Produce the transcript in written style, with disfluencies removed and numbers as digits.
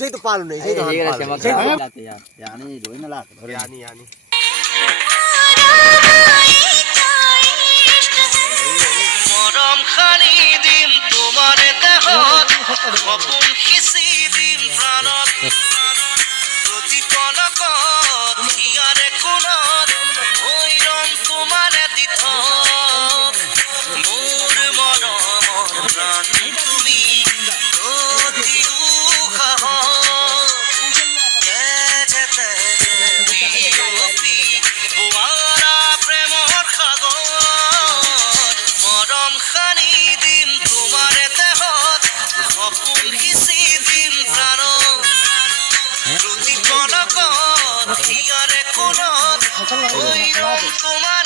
সেই তো পালু নেই সেই তো यानी रोई ना लाख यानी यानी মরম খানি দিম তোমারে দেহত সপোন সিঁচি দিম প্ৰাণত প্ৰতি পলকত হিয়াৰে কোণত ভৈৰম তোমাৰে দিথ মোৰ মৰমৰ প্ৰাণ তুমি প্ৰতি উশাহত তেজে তেজে বিয়পি বোৱাৰা প্ৰেমৰ সাগৰ মৰম খানি দিম তোমাৰে দেহত সপোন সিঁচি দিম প্ৰাণত প্ৰতি পলকত হিয়াৰে কোণত ভৈৰম তোমাৰ